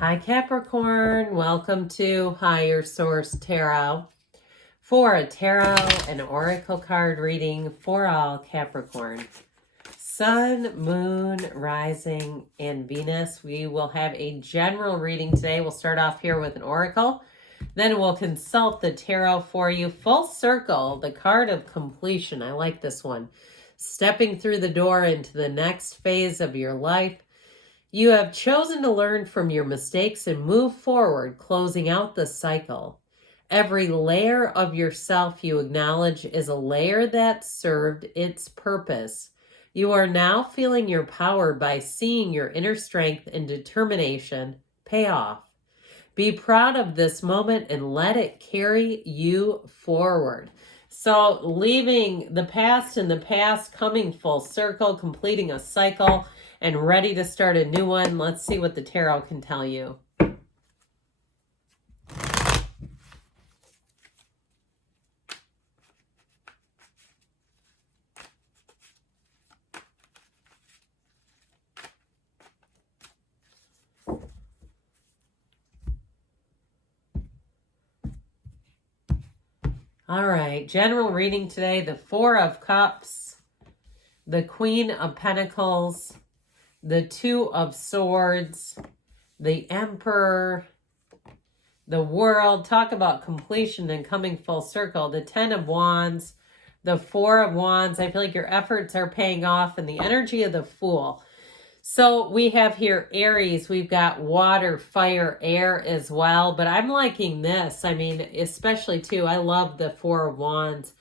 Hi Capricorn, welcome to Higher Source Tarot for a tarot and oracle card reading for all Capricorn. Sun, Moon, Rising, and Venus. We will have a general reading today. We'll start off here with an oracle. Then we'll consult the tarot for you. Full circle, the card of completion. I like this one. Stepping through the door into the next phase of your life. You have chosen to learn from your mistakes and move forward, closing out the cycle. Every layer of yourself you acknowledge is a layer that served its purpose. You are now feeling your power by seeing your inner strength and determination pay off. Be proud of this moment and let it carry you forward. So leaving the past in the past, coming full circle, completing a cycle, and ready to start a new one. Let's see what the tarot can tell you. All right, general reading today, the Four of Cups, the Queen of Pentacles, the Two of Swords, the Emperor, the World. Talk about completion and coming full circle. The Ten of Wands, the Four of Wands. I feel like your efforts are paying off, and the energy of the Fool. So we have here Aries. We've got water, fire, air as well. But I'm liking this. I mean, especially too, I love the Four of Wands.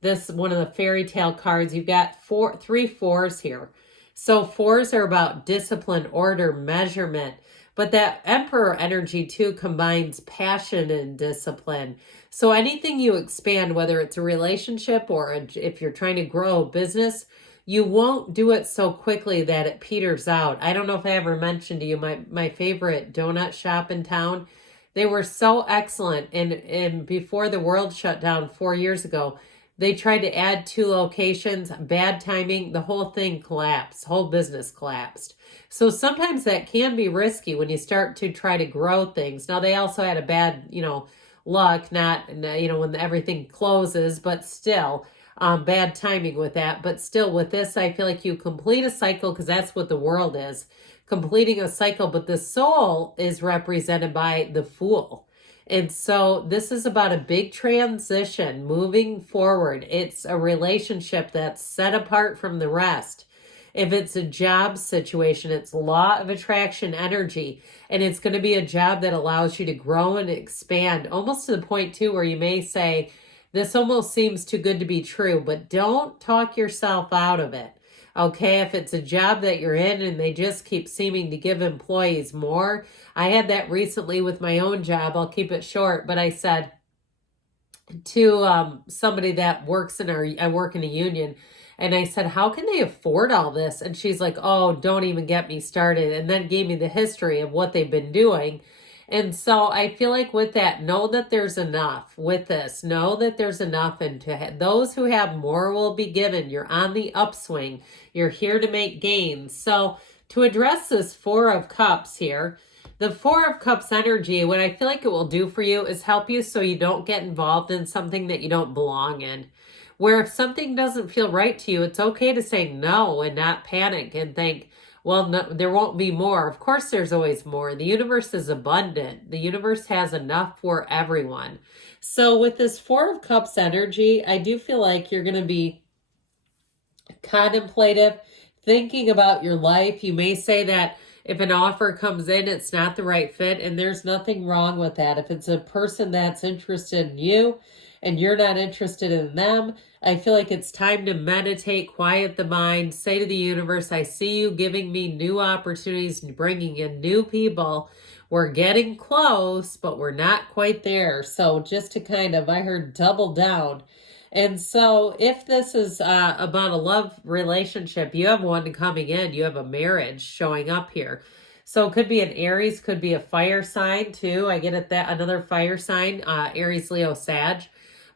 This one of the fairy tale cards. You've got three fours here. So fours are about discipline, order, measurement. But that Emperor energy too combines passion and discipline. So anything you expand, whether it's a relationship or if you're trying to grow a business, you won't do it so quickly that it peters out. I don't know if I ever mentioned to you my favorite donut shop in town. They were so excellent. And before the world shut down 4 years ago, they tried to add 2 locations, bad timing, the whole thing collapsed, whole business collapsed. So sometimes that can be risky when you start to try to grow things. Now they also had a bad, luck, not, when everything closes, but still bad timing with that. But still with this, I feel like you complete a cycle because that's what the world is, completing a cycle, but the soul is represented by the Fool. And so this is about a big transition, moving forward. It's a relationship that's set apart from the rest. If it's a job situation, it's law of attraction energy, and it's going to be a job that allows you to grow and expand, almost to the point too where you may say, this almost seems too good to be true, but don't talk yourself out of it. Okay, if it's a job that you're in and they just keep seeming to give employees more. I had that recently with my own job. I'll keep it short, but I said to somebody that works I work in a union, and I said, how can they afford all this? And she's like, oh, don't even get me started. And then gave me the history of what they've been doing. And so I feel like with that, know that there's enough with this. Know that there's enough. And those who have more will be given. You're on the upswing. You're here to make gains. So to address this Four of Cups here, the Four of Cups energy, what I feel like it will do for you is help you so you don't get involved in something that you don't belong in. Where if something doesn't feel right to you, it's okay to say no and not panic and think, well, no, there won't be more. Of course, there's always more. The universe is abundant. The universe has enough for everyone. So with this Four of Cups energy, I do feel like you're going to be contemplative, thinking about your life. You may say that if an offer comes in, it's not the right fit, and there's nothing wrong with that. If it's a person that's interested in you and you're not interested in them, I feel like it's time to meditate, quiet the mind, say to the universe, I see you giving me new opportunities, bringing in new people. We're getting close, but we're not quite there. So just to I heard double down. And so if this is about a love relationship, you have one coming in, you have a marriage showing up here. So it could be an Aries, could be a fire sign too. I get it, that another fire sign, Aries, Leo, Sag.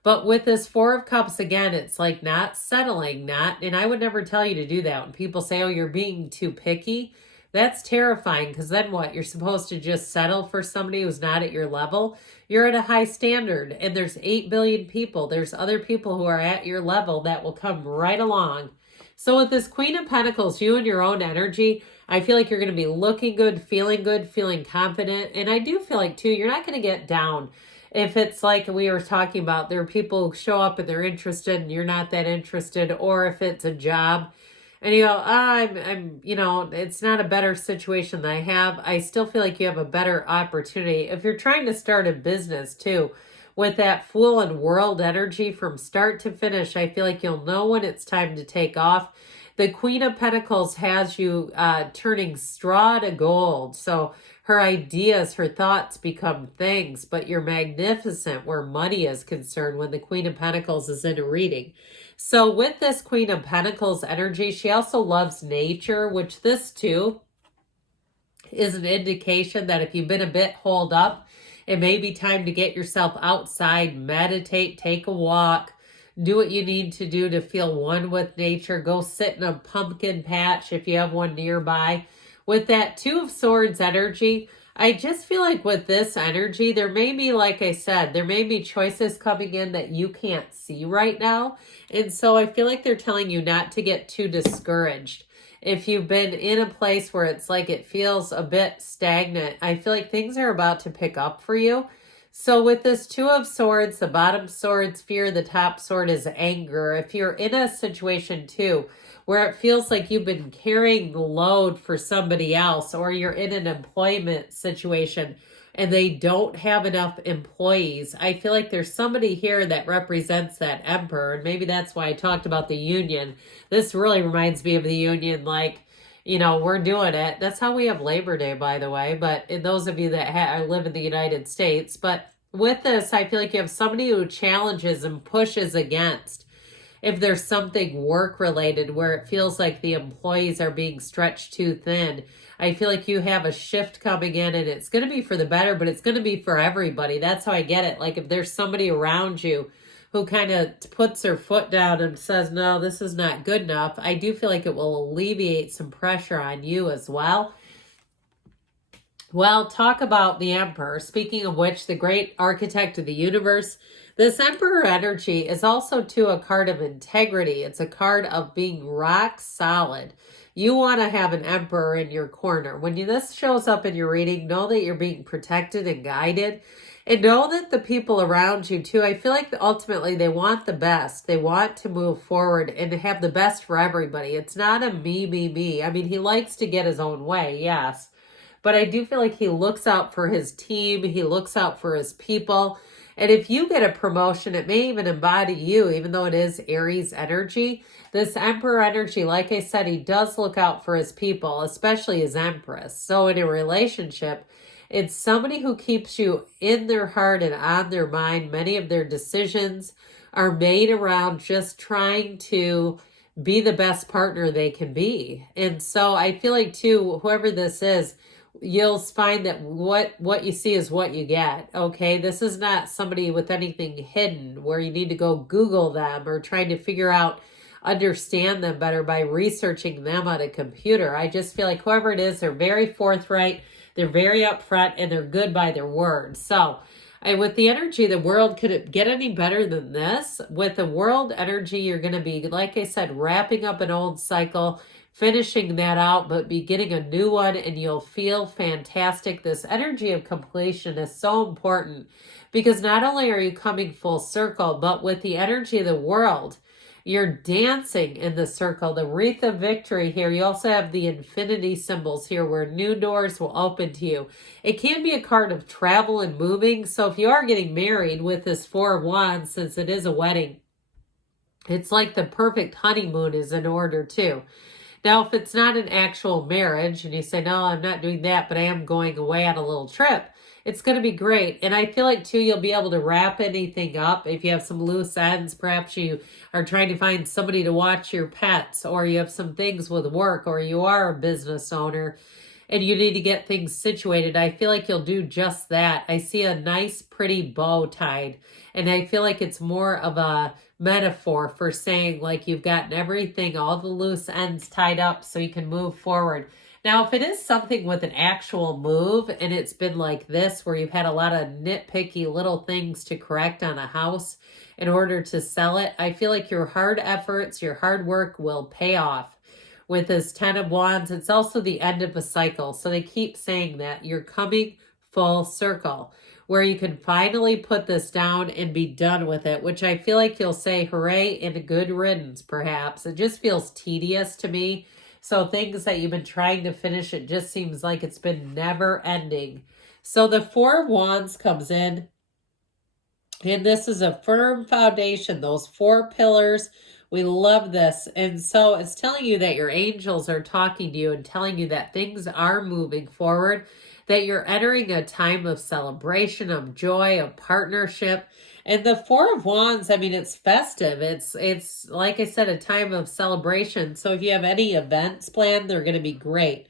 But with this Four of Cups, again, it's like not settling, and I would never tell you to do that. When people say, oh, you're being too picky, That's terrifying, because then what? You're supposed to just settle for somebody who's not at your level? You're at a high standard, and there's 8 billion people. There's other people who are at your level that will come right along. So with this Queen of Pentacles, you and your own energy, I feel like you're going to be looking good, feeling confident. And I do feel like, too, you're not going to get down. If it's like we were talking about, there are people who show up and they're interested and you're not that interested, or if it's a job and you go, it's not a better situation than I have. I still feel like you have a better opportunity. If you're trying to start a business too, with that Fool and World energy from start to finish, I feel like you'll know when it's time to take off. The Queen of Pentacles has you turning straw to gold. So her ideas, her thoughts become things, but you're magnificent where money is concerned when the Queen of Pentacles is in a reading. So with this Queen of Pentacles energy, she also loves nature, which this too is an indication that if you've been a bit holed up, it may be time to get yourself outside, meditate, take a walk, do what you need to do to feel one with nature. Go sit in a pumpkin patch if you have one nearby. With that Two of Swords energy, I just feel like with this energy, there may be, like I said, there may be choices coming in that you can't see right now. And so I feel like they're telling you not to get too discouraged. If you've been in a place where it's like it feels a bit stagnant, I feel like things are about to pick up for you. So with this Two of Swords, the bottom sword's fear, the top sword is anger. If you're in a situation too where it feels like you've been carrying the load for somebody else, or you're in an employment situation and they don't have enough employees, I feel like there's somebody here that represents that Emperor. And maybe that's why I talked about the union. This really reminds me of the union, like, we're doing it. That's how we have Labor Day, by the way. But those of you that live in the United States. But with this, I feel like you have somebody who challenges and pushes against. If there's something work related where it feels like the employees are being stretched too thin, I feel like you have a shift coming in, and it's going to be for the better, but it's going to be for everybody. That's how I get it. Like if there's somebody around you who kind of puts her foot down and says, no, this is not good enough, I do feel like it will alleviate some pressure on you as well. Well, talk about the Emperor. Speaking of which, the great architect of the universe, this Emperor energy is also too a card of integrity. It's a card of being rock solid. You want to have an Emperor in your corner. When this shows up in your reading, know that you're being protected and guided. And know that the people around you too, I feel like ultimately they want the best. They want to move forward and to have the best for everybody. It's not a me. I mean, he likes to get his own way, yes. But I do feel like he looks out for his team. He looks out for his people. And if you get a promotion, it may even embody you, even though it is Aries energy. This Emperor energy, like I said, he does look out for his people, especially his Empress. So in a relationship, it's somebody who keeps you in their heart and on their mind. Many of their decisions are made around just trying to be the best partner they can be. And so I feel like, too, whoever this is, you'll find that what you see is what you get. Okay, this is not somebody with anything hidden where you need to go Google them or trying to figure out, understand them better by researching them on a computer. I just feel like whoever it is, they're very forthright, they're very upfront, and they're good by their word. So with the energy of the world, could it get any better than this? With the world energy, you're going to be, like I said, wrapping up an old cycle, finishing that out, but beginning a new one, and you'll feel fantastic. This energy of completion is so important because not only are you coming full circle, but with the energy of the world, you're dancing in the circle, the wreath of victory here. You also have the infinity symbols here where new doors will open to you. It can be a card of travel and moving. So if you are getting married with this Four of Wands, since it is a wedding, it's like the perfect honeymoon is in order too. Now, if it's not an actual marriage and you say, no, I'm not doing that, but I am going away on a little trip, it's going to be great. And I feel like, too, you'll be able to wrap anything up. If you have some loose ends, perhaps you are trying to find somebody to watch your pets, or you have some things with work, or you are a business owner and you need to get things situated. I feel like you'll do just that. I see a nice, pretty bow tied. And I feel like it's more of a metaphor for saying like you've gotten everything, all the loose ends tied up so you can move forward. Now, if it is something with an actual move and it's been like this, where you've had a lot of nitpicky little things to correct on a house in order to sell it, I feel like your hard efforts, your hard work will pay off. With this 10 of Wands, it's also the end of a cycle. So they keep saying that you're coming full circle, where you can finally put this down and be done with it, which I feel like you'll say hooray and a good riddance, perhaps. It just feels tedious to me. So things that you've been trying to finish, it just seems like it's been never ending. So the Four of Wands comes in, and this is a firm foundation, those four pillars. We love this. And so it's telling you that your angels are talking to you and telling you that things are moving forward, that you're entering a time of celebration, of joy, of partnership. And the Four of Wands, I mean, it's festive. It's like I said, a time of celebration. So if you have any events planned, they're going to be great.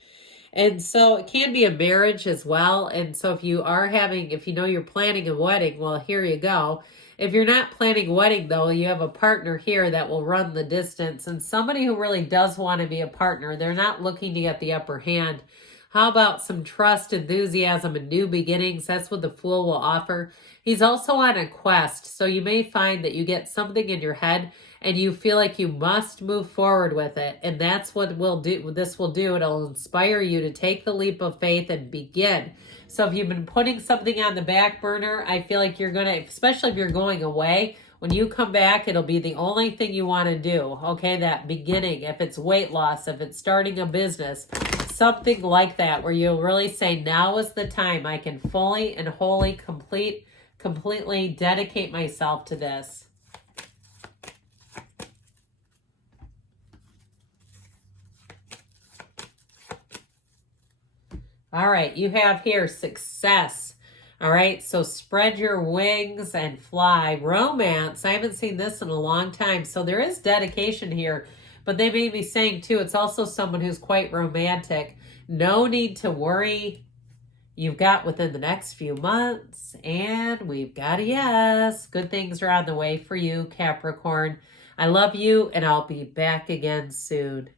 And so it can be a marriage as well. And so if you are having, if you know you're planning a wedding, well, here you go. If you're not planning a wedding, though, you have a partner here that will run the distance, and somebody who really does want to be a partner. They're not looking to get the upper hand. How about some trust, enthusiasm, and new beginnings? That's what the Fool will offer. He's also on a quest, so you may find that you get something in your head and you feel like you must move forward with it. And that's what this will do. It'll inspire you to take the leap of faith and begin. So if you've been putting something on the back burner, I feel like you're going to, especially if you're going away, when you come back, it'll be the only thing you want to do. Okay, that beginning, if it's weight loss, if it's starting a business, something like that, where you'll really say, now is the time. I can fully and wholly completely dedicate myself to this. All right, you have here success. All right, so spread your wings and fly. Romance, I haven't seen this in a long time. So there is dedication here, but they may be saying too, it's also someone who's quite romantic. No need to worry. You've got within the next few months, and we've got a yes. Good things are on the way for you, Capricorn. I love you, and I'll be back again soon.